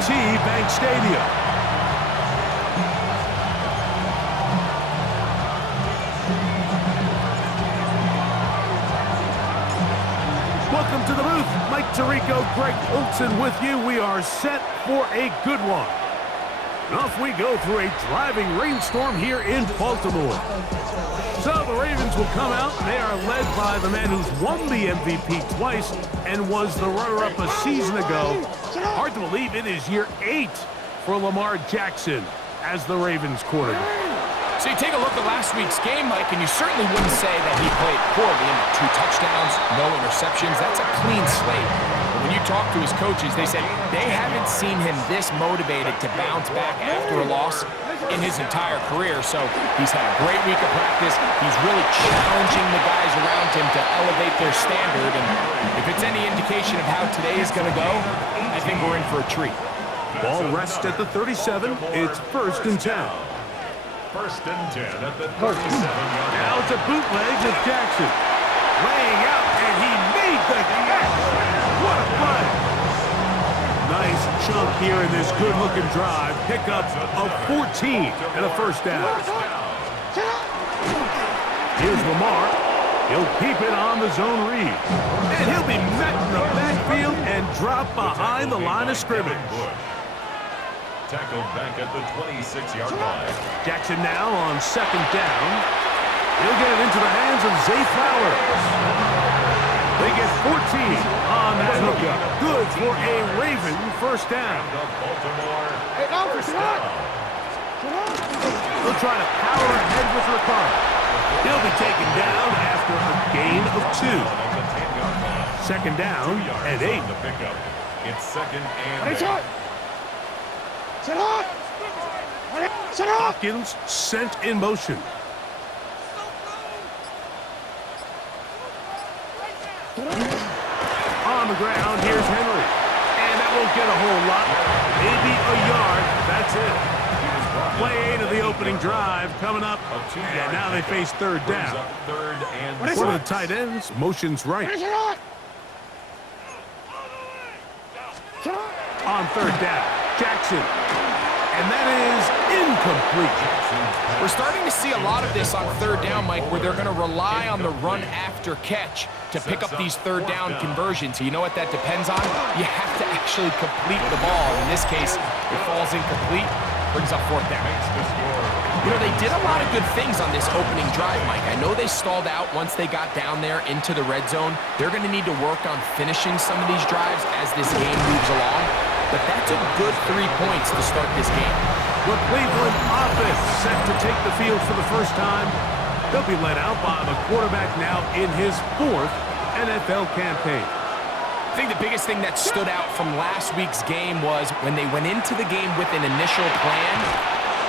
M&T Bank Stadium. Welcome to the booth. Mike Tirico, Greg Olson with you. We are set for a good one. Off we go through a driving rainstorm here in Baltimore. So the Ravens will come out. They are led by the man who's won the MVP twice and was the runner-up a season ago. Hard to believe it is year 8 for Lamar Jackson as the Ravens quarterback. So you take a look at last week's game, Mike, and you certainly wouldn't say that he played poorly. 2 touchdowns, no interceptions. That's a clean slate. But when you talk to his coaches, they said they haven't seen him this motivated to bounce back after a loss in his entire career. So he's had a great week of practice. He's really challenging the guys around him to elevate their standard. And if it's any indication of how today is going to go, I think we're in for a treat. Ball rests at the 37. It's 1st and 10. 1st and 10 at the 37-yard line. Now it's a bootleg with Jackson. Laying out, and he made the catch. What a play. Nice chunk here in this good-looking drive. Pickup of 14 and a 1st down. Here's Lamar. He'll keep it on the zone read. And he'll be met in the backfield and drop behind the line of scrimmage. Tackled back at the 26-yard line. Jackson now on 2nd down. He'll get it into the hands of Zay Flowers. They get 14 on that hookup. Good for a Raven 1st down. First down. They'll try to power ahead with Ricard. He'll be taken down after a gain of 2. 2nd down and 8. The pickup. It's 2nd and 8. Hopkins sent in motion. On the ground, here's Henry. And that won't get a whole lot. Maybe a yard. That's it. Play 8 of the opening drive coming up. And now they face 3rd down. For the tight ends, motion's right. On 3rd down, Jackson. And that is incomplete. We're starting to see a lot of this on 3rd down, Mike, where they're going to rely on the run after catch to pick up these 3rd down conversions. You know what that depends on? You have to actually complete the ball. In this case, it falls incomplete, brings up 4th down. You know, they did a lot of good things on this opening drive, Mike. I know they stalled out once they got down there into the red zone. They're going to need to work on finishing some of these drives as this game moves along. But that took good 3 points to start this game. The Cleveland offense set to take the field for the first time. They'll be led out by the quarterback now in his 4th NFL campaign. I think the biggest thing that stood out from last week's game was when they went into the game with an initial plan,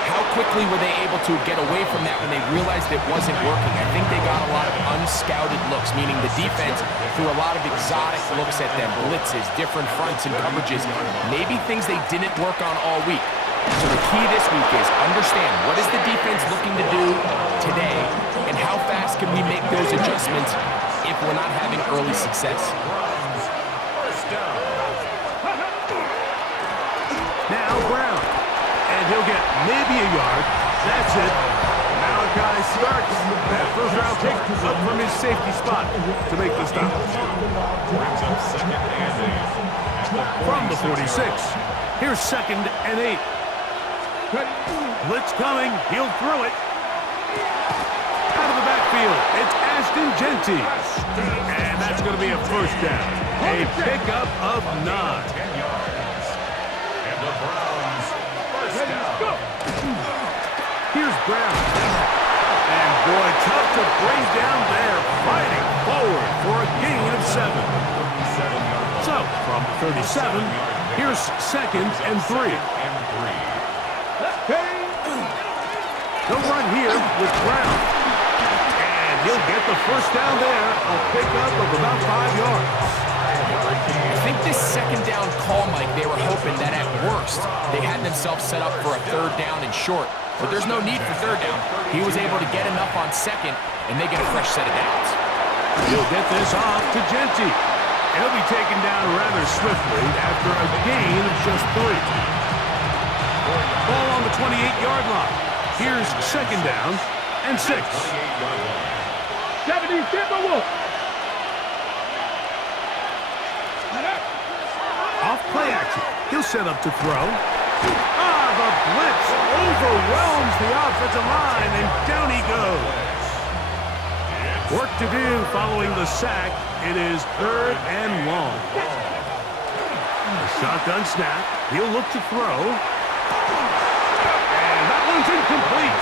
how quickly were they able to get away from that when they realized it wasn't working? I think they got a lot of unscouted looks, meaning the defense threw a lot of exotic looks at them, blitzes, different fronts and coverages, maybe things they didn't work on all week. So the key this week is understand what is the defense looking to do today, and how fast can we make those adjustments if we're not having early success. Now Brown. And he'll get maybe a yard. That's it. Malachi starts. That 1st-round pick up from his safety spot to make the stop. Brings up 2nd and 8. From the 46. Here's 2nd and 8. Blitz coming. He'll throw it. Out of the backfield. It's Ashton Genty. And that's going to be a 1st down. A pickup of 9. 10 yards. And the Browns. Here's Brown. And boy, tough to bring down there. Fighting forward for a gain of 7. So, from 37, here's 2nd and 3. He'll run here with Brown. And he'll get the 1st down there. A pickup of about 5 yards. I think this 2nd down call, Mike, they were hoping that at worst they had themselves set up for a 3rd down and short. But there's no need for 3rd down. He was able to get enough on 2nd, and they get a fresh set of downs. He'll get this off to Genty. He'll be taken down rather swiftly after a gain of just 3. Ball on the 28-yard line. Here's second down and 6. 70, Off play action. He'll set up to throw. The blitz overwhelms the offensive line, and down he goes. Work to do following the sack. It is 3rd and long. A shotgun snap. He'll look to throw. And that one's incomplete.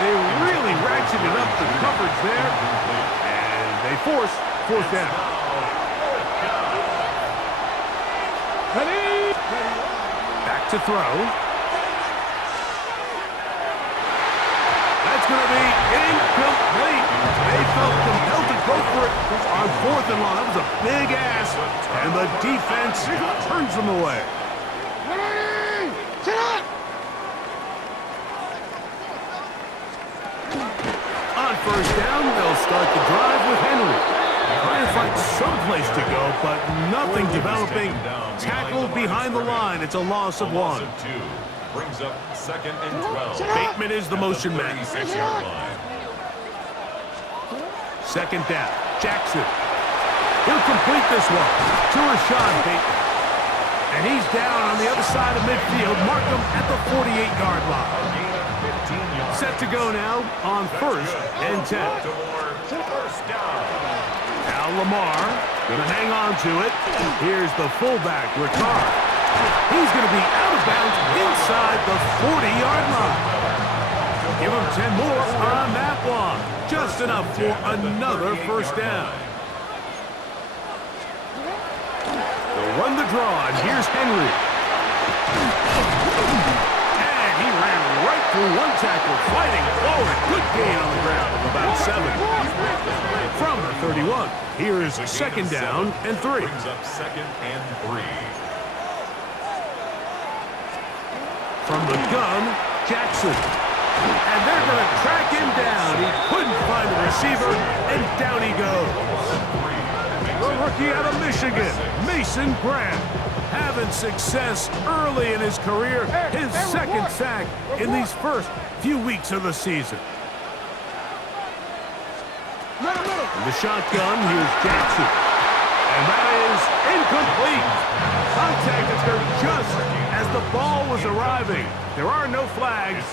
They really ratcheted up the coverage there. And they force 4th down. Back to throw. That's going to be incomplete. They felt compelled to go for it on 4th and long. That was a big ask, and the defense turns them away. On 1st down, they'll start the drive with Henry. Trying to find someplace to go, but nothing developing. Tackled behind the line. It's a loss of 1. Brings up 2nd and 12. Bateman is the motion man. 36-yard line. 2nd down. Jackson. He'll complete this one to Rashad Bateman. And he's down on the other side of midfield. Mark him at the 48-yard line. Set to go now on 1st and 10. Now Lamar going to hang on to it. Here's the fullback, Ricard. He's going to be out of bounds inside the 40-yard line. Give him 10 more on that one. Just enough for another 1st down. They'll run the draw, and here's Henry. And he ran right through one tackle, fighting forward. Good gain on the ground of about 7. From the 31, here's 2nd down and 3. Brings up 2nd and 3. From the gun, Jackson. And they're going to track him down. He couldn't find the receiver, and down he goes. The rookie out of Michigan, Mason Graham, having success early in his career. His 2nd sack in these first few weeks of the season. In the shotgun, here's Jackson. And that is incomplete. Contact occurred just as the ball was arriving. There are no flags.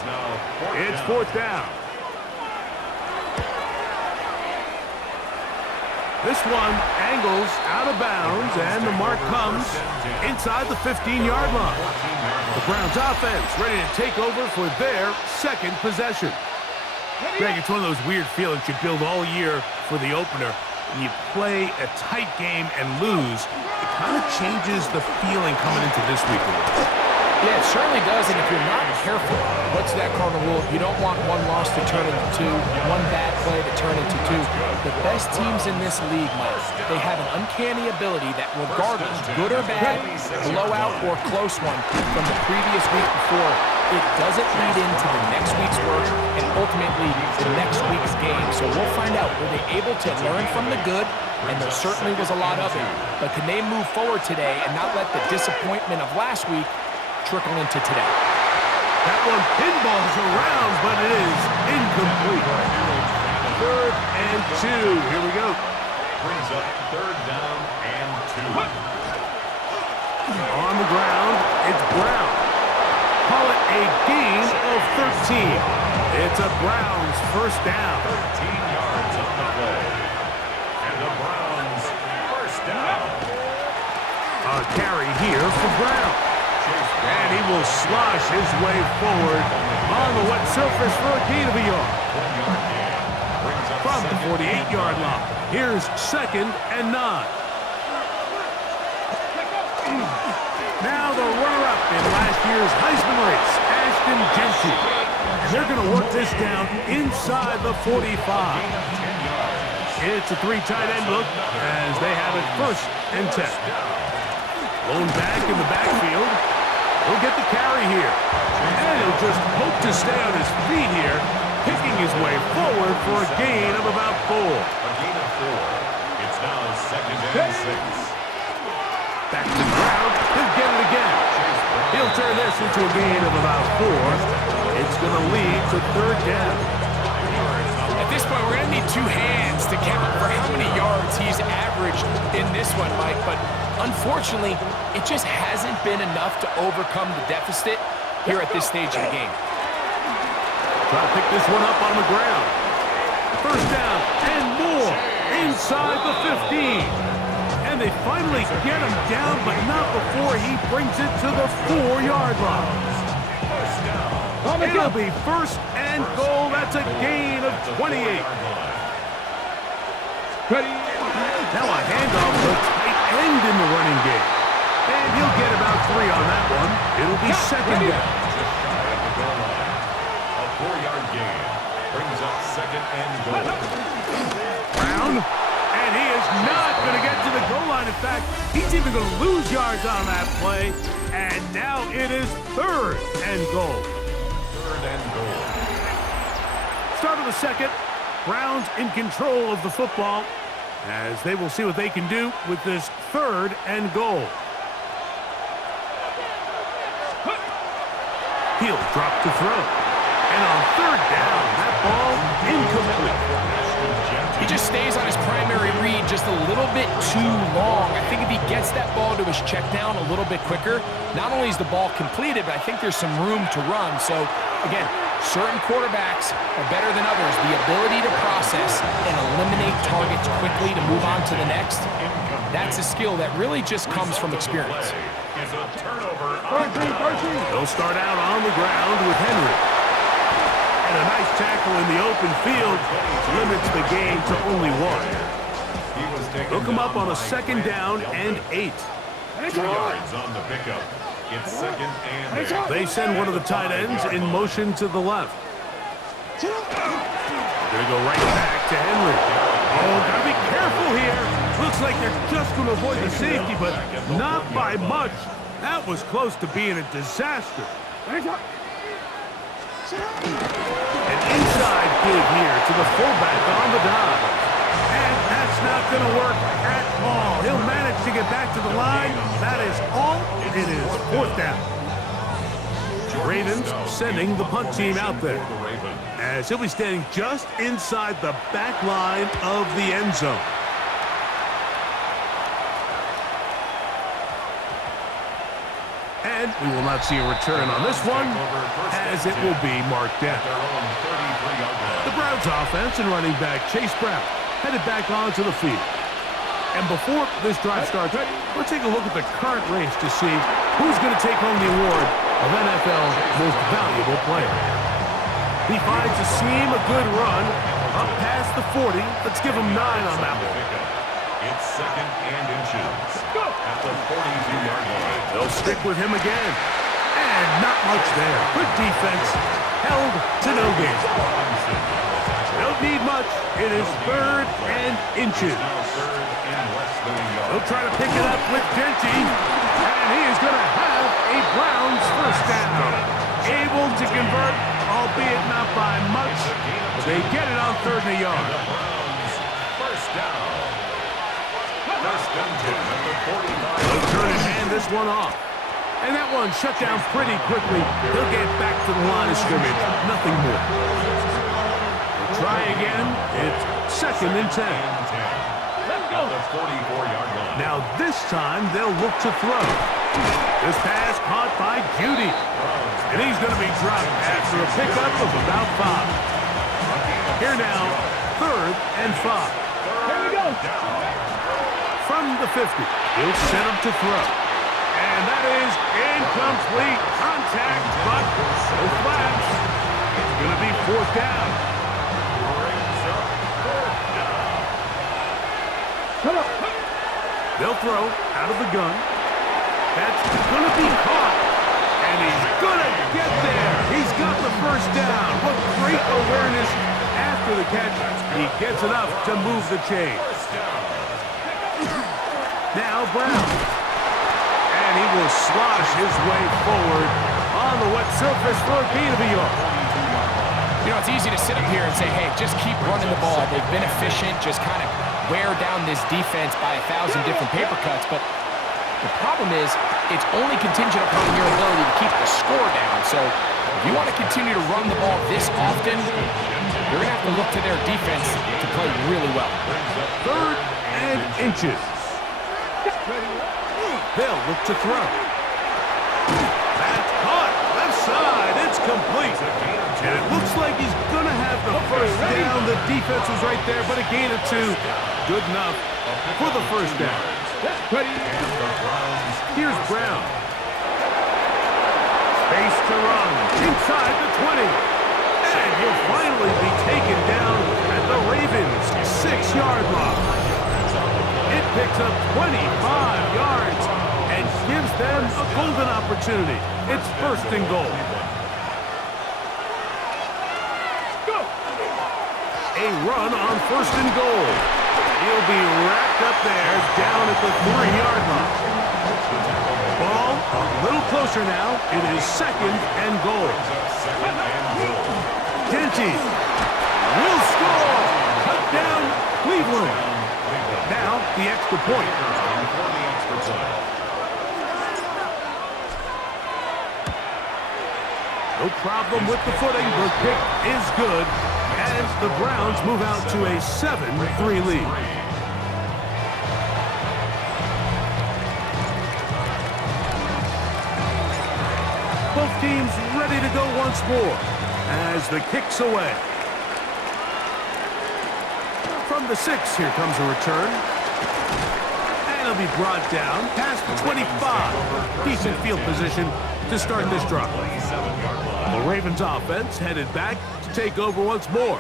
It's 4th down. This one angles out of bounds, and the mark comes inside the 15-yard line. The Browns offense ready to take over for their 2nd possession. Greg, it's one of those weird feelings you build all year for the opener. When you play a tight game and lose, it kind of changes the feeling coming into this week. Yeah, it certainly does, and if you're not careful, what's that cardinal rule? You don't want one loss to turn into 2, one bad play to turn into 2. The best teams in this league, Mike, they have an uncanny ability that regardless, good or bad, blowout or close one from the previous week before, it doesn't lead into the next week's work and ultimately the next week's game. So we'll find out, were they able to learn from the good? And there certainly was a lot of it. But can they move forward today and not let the disappointment of last week trickle into today? That one pinballs around, but it is incomplete. 3rd and 2. Here we go. Brings up 3rd down and 2. On the ground, it's Brown. Call it a gain of 13. It's a Browns 1st down. 13 yards on the play. And the Browns 1st down. A carry here for Brown. And he will slosh his way forward on the wet surface for a gain of a yard. From the 48-yard line, here's 2nd and 9. Now the runner-up in last year's Heisman race, Ashton Genty. And they're going to work this down inside the 45. It's a 3 tight end look as they have it 1st and 10. Lone back in the backfield. He'll get the carry here. And he'll just hope to stay on his feet here, picking his way forward for a gain of about 4. A gain of 4. It's now 2nd and 6. Back to the ground. He'll get it again. turn this into a gain of about 4. It's going to lead to third down. At this point, we're going to need two hands to count for how many yards he's averaged in this one, Mike. But unfortunately, it just hasn't been enough to overcome the deficit here at this stage of the game. Try to pick this one up on the ground. First down and more inside the 15. And they finally get him down, but not before he brings it to the 4-yard line. It'll be first and goal. That's a gain of 28. Now a handoff to a tight end in the running game. And he'll get about 3 on that one. It'll be second down. A 4-yard gain brings up second and goal. Brown, and he is not going to get to the goal line. In fact, he's even going to lose yards on that play. And now it is third and goal. Third and goal. Start of the second. Browns in control of the football as they will see what they can do with this third and goal. He'll drop to throw. And on third down, that ball incomplete. He just stays on his primary read just a little bit too long. I think if he gets that ball to his check down a little bit quicker, not only is the ball completed, but I think there's some room to run. So, again, certain quarterbacks are better than others. The ability to process and eliminate targets quickly to move on to the next, that's a skill that really just comes from experience. They'll start out on the ground with Henry. And a nice tackle in the open field limits the game to only 1. They'll come up on a second down and 8. 2 yards on the pickup. It's second and 8. They send one of the tight ends in motion to the left. They're going to go right back to Henry. Oh, got to be careful here. Looks like they're just going to avoid the safety, but not by much. That was close to being a disaster. An inside dig here to the fullback on the dive. And that's not going to work at all. He'll manage to get back to the line. That is all. It is fourth down. Ravens sending the punt team out there, as he'll be standing just inside the back line of the end zone. And we will not see a return on this one, as it will be marked down. The Browns offense and running back Chase Brown headed back onto the field. And before this drive starts, let's take a look at the current race to see who's going to take home the award of NFL's most valuable player. He finds a seam, a good run, up past the 40. Let's give him 9 on that one. It's second and inches at the 42-yard line. They'll stick with him again. And not much there. Good defense. Held to no gain. Don't need much. It is third and inches. He'll try to pick it up with Genty. And he is going to have a Browns first down. Able to convert, albeit not by much. They get it on third and a yard. First down. First and 10 at the 45. They'll turn and hand this one off. And that one shut down pretty quickly. He'll get back to the line of scrimmage. Nothing more. They'll try again. It's second and 10. Let's go. The 44-yard line. Now this time they'll look to throw. This pass caught by Judy. And he's going to be dropped after a pickup of about 5. Here now, third and 5. Here we go. From the 50, he'll set him to throw. And that is incomplete. Contact, but so flat. It's going to be fourth down. They'll throw out of the gun. That's going to be caught. And he's going to get there. He's got the first down. What great awareness after the catch. He gets enough to move the chain. Now Brown. And he will slosh his way forward on the wet surface for a gain of a yard. You know, it's easy to sit up here and say, hey, just keep running the ball. They've been efficient, just kind of wear down this defense by 1,000 different paper cuts. But The problem is, it's only contingent upon your ability to keep the score down. So if you want to continue to run the ball this often, you're going to have to look to their defense to play really well. 3rd and inches. They'll look to throw. That's caught. Left side. It's complete. And it looks like he's going to have the first down. The defense was right there, but a gain of 2. Good enough for the first down. Here's Brown. Space to run. Inside the 20. And he'll finally be taken down at the Ravens' 6-yard line. It picks up 25 yards and gives them a golden opportunity. It's 1st and goal. A run on 1st and goal. He'll be wrapped up there down at the 3-yard line. Ball a little closer now. It is 2nd and goal. Denty will score. Touchdown, Cleveland. Now the extra point. No problem with the footing. The kick is good as the Browns move out to a 7-3 lead. Both teams ready to go once more as the kick's away. From the 6, here comes a return. And it'll be brought down past the 25. Decent field position to start this drive. The Ravens offense headed back to take over once more.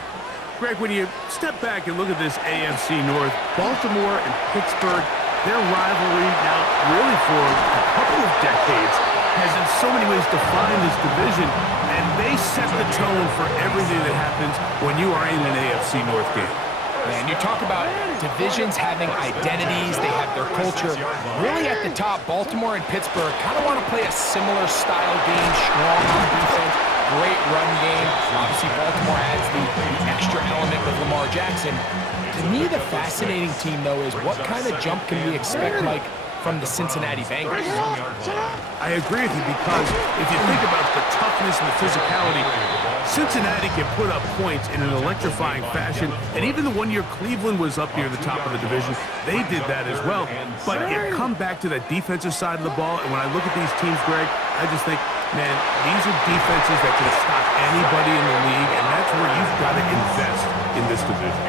Greg, when you step back and look at this AFC North, Baltimore and Pittsburgh, their rivalry now really for a couple of decades has in so many ways defined this division, and they set the tone for everything that happens when you are in an AFC North game. And you talk about divisions having identities, they have their culture. Really at the top, Baltimore and Pittsburgh kind of want to play a similar style game, strong on defense, great run game. Obviously, Baltimore adds the extra element with Lamar Jackson. To me, the fascinating team, though, is what kind of jump can we expect, Mike, from the Cincinnati Bengals? I agree with you because if you think about the toughness and the physicality, Cincinnati can put up points in an electrifying fashion, and even the 1 year Cleveland was up near the top of the division, they did that as well. But you come back to that defensive side of the ball, and when I look at these teams, Greg, I just think, man, these are defenses that can stop anybody in the league, and that's where you've got to invest in this division.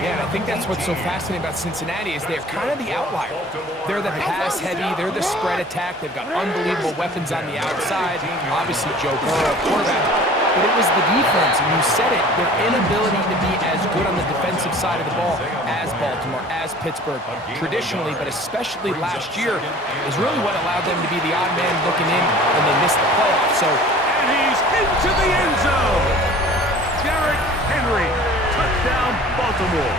Yeah, and I think that's what's so fascinating about Cincinnati is they're kind of the outlier. They're the pass heavy, they're the spread attack, they've got unbelievable weapons on the outside, obviously Joe Burrow, quarterback. But it was the defense, and you said it, their inability to be as good on the defensive side of the ball as Baltimore, as Pittsburgh, traditionally, but especially last year, is really what allowed them to be the odd man looking in when they missed the playoffs. And he's into the end zone. Derrick Henry, touchdown Baltimore.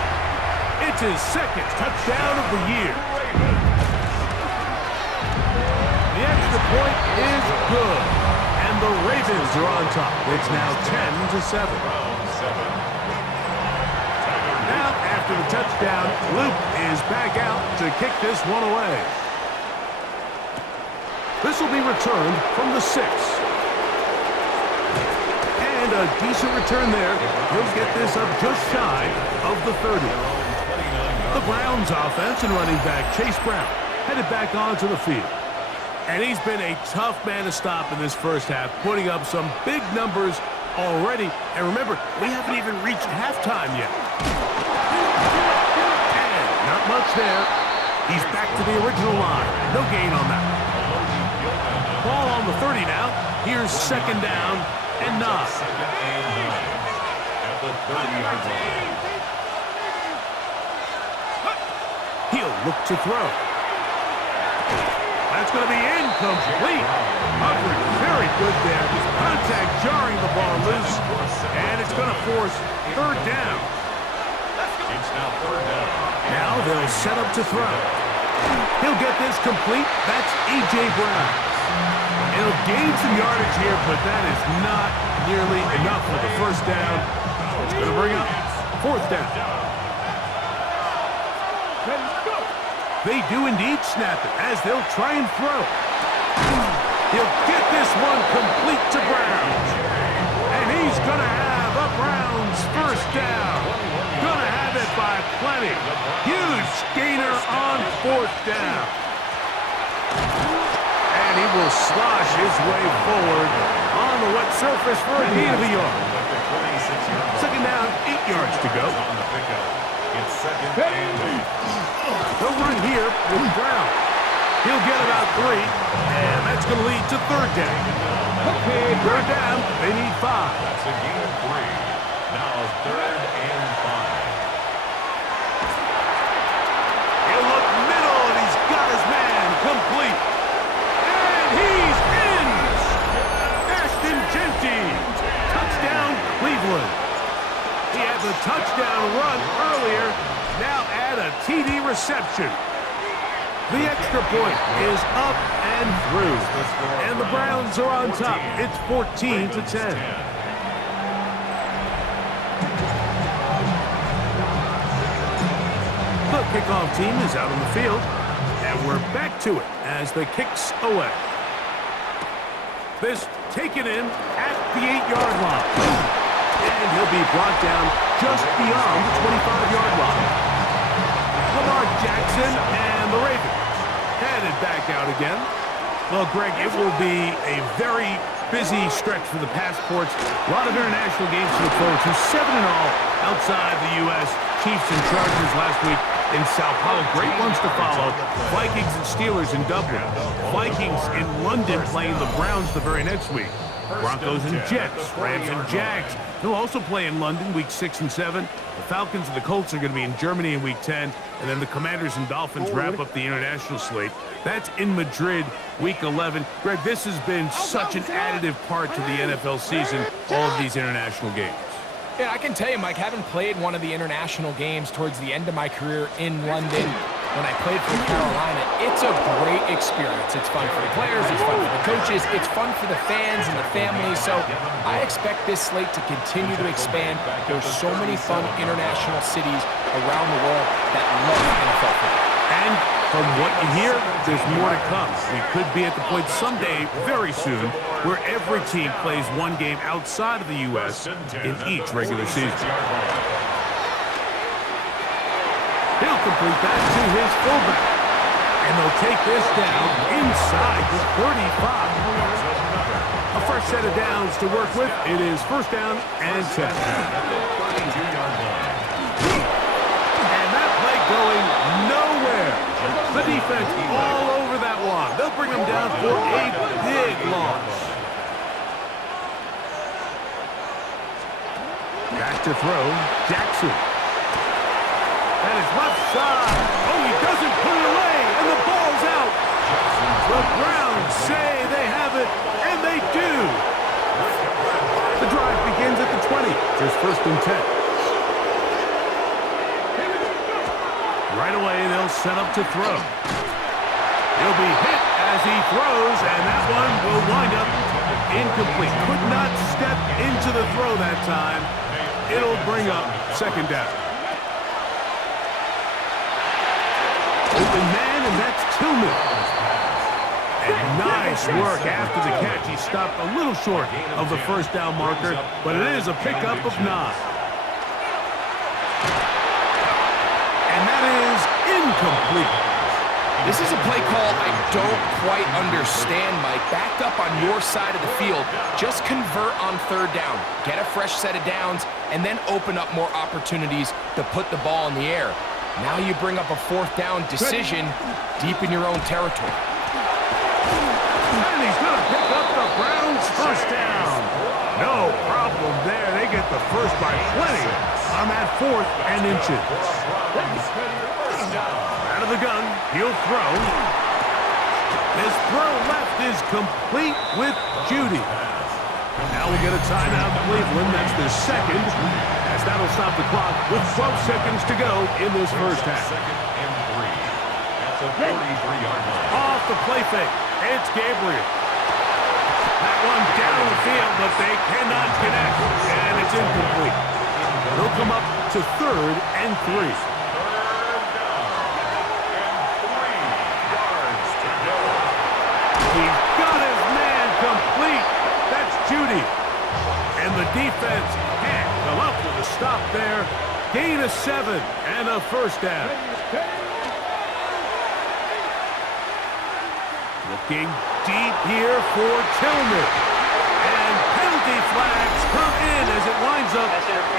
It's his 2nd touchdown of the year. The extra point is good. And the Ravens are on top. It's now 10-7. Now, after the touchdown, Luke is back out to kick this one away. This will be returned from the 6. And a decent return there. He'll get this up just shy of the 30. The Browns offense and running back Chase Brown headed back onto the field. And he's been a tough man to stop in this first half, putting up some big numbers already. And remember, we haven't even reached halftime yet. And not much there. He's back to the original line. No gain on that. Ball on the 30 now. Here's 2nd down and 9. He'll look to throw. That's going to be incomplete. Hubbard, very good there. Contact jarring the ball loose. And it's going to force 3rd down. It's now 3rd down. Now they'll set up to throw. He'll get this complete. That's A.J. Brown. It'll gain some yardage here, but that is not nearly enough for the first down. It's going to bring up 4th down. They do indeed snap it as they'll try and throw. He'll get this one complete to Browns. And he's going to have a Browns first down. Going to have it by plenty. Huge gainer on fourth down. And he will slosh his way forward on the wet surface for a gain of a yard. Second down, 8 yards to go. It's second and 8. They'll run here with Brown. He'll get about 3, and that's going to lead to third down. Third down, they need 5. That's a gain of 3. Now third and 5. He'll look middle, and he's got his man complete. And he's in! Ashton Genty. Touchdown, Cleveland. He had the touchdown run earlier. Now add a TD reception. The extra point is up and through. And the Browns are on top. It's 14-10. The kickoff team is out on the field. And we're back to it as the kicks away. This taken in at the 8-yard line. And he'll be brought down just beyond the 25-yard line. Lamar Jackson and the Ravens headed back out again. Well, Greg, it will be a very busy stretch for the passports. A lot of international games to look forward to. 7-all outside the U.S. Chiefs and Chargers last week in Sao Paulo. Great ones to follow. Vikings and Steelers in Dublin. Vikings in London playing the Browns the very next week. Broncos and Jets, Rams and Jags. They'll also play in London week 6 and 7. The Falcons and the Colts are going to be in Germany in week 10. And then the Commanders and Dolphins wrap up the international slate. That's in Madrid week 11. Greg, this has been such an additive part to the NFL season, all of these international games. Yeah, I can tell you, Mike, having played one of the international games towards the end of my career in London, when I played for Carolina, it's a great experience. It's fun for the players, it's fun for the coaches, it's fun for the fans and the families. So I expect this slate to continue to expand. There's so many fun international cities around the world that love NFL football. And from what you hear, there's more to come. We could be at the point someday, very soon, where every team plays one game outside of the U.S. in each regular season. He'll complete that to his fullback. And they'll take this down inside the 35. A fresh set of downs to work with. It is first down and 10. And that play going nowhere. The defense all over that one. They'll bring him down for a big loss. Back to throw, Jackson. And his left side. Oh, he doesn't put it away, and the ball's out. The Browns say they have it, and they do. The drive begins at the 20. Just first and 10. Right away, they'll set up to throw. He'll be hit as he throws, and that one will wind up incomplete. Could not step into the throw that time. It'll bring up second down. Open man, and that's Tillman. And nice work after the catch. He stopped a little short of the first down marker, but it is a pickup of 9. And that is incomplete. This is a play call I don't quite understand, Mike. Back up on your side of the field. Just convert on third down. Get a fresh set of downs, and then open up more opportunities to put the ball in the air. Now you bring up a fourth down decision deep in your own territory. And he's going to pick up the Browns' first down. No problem there. They get the first by plenty on that 4th and inches. Out of the gun, he'll throw. His throw left is complete with Judy. Now we get a timeout, Cleveland. That's their second, as that'll stop the clock with 12 seconds to go in this first half. Second and 3. That's a 43-yard line. Off the play fake, it's Gabriel. That one down the field, but they cannot connect, and it's incomplete. They'll come up to 3rd and 3. defense can't come up with a stop there. Gain of 7 and a first down. Looking deep here for Tillman. And penalty flags come in as it winds up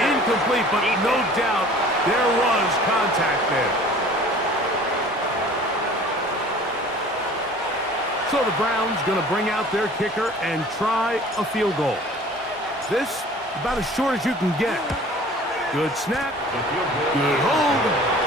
incomplete, but no doubt there was contact there. So the Browns going to bring out their kicker and try a field goal. This about as short as you can get. Good snap. Good hold.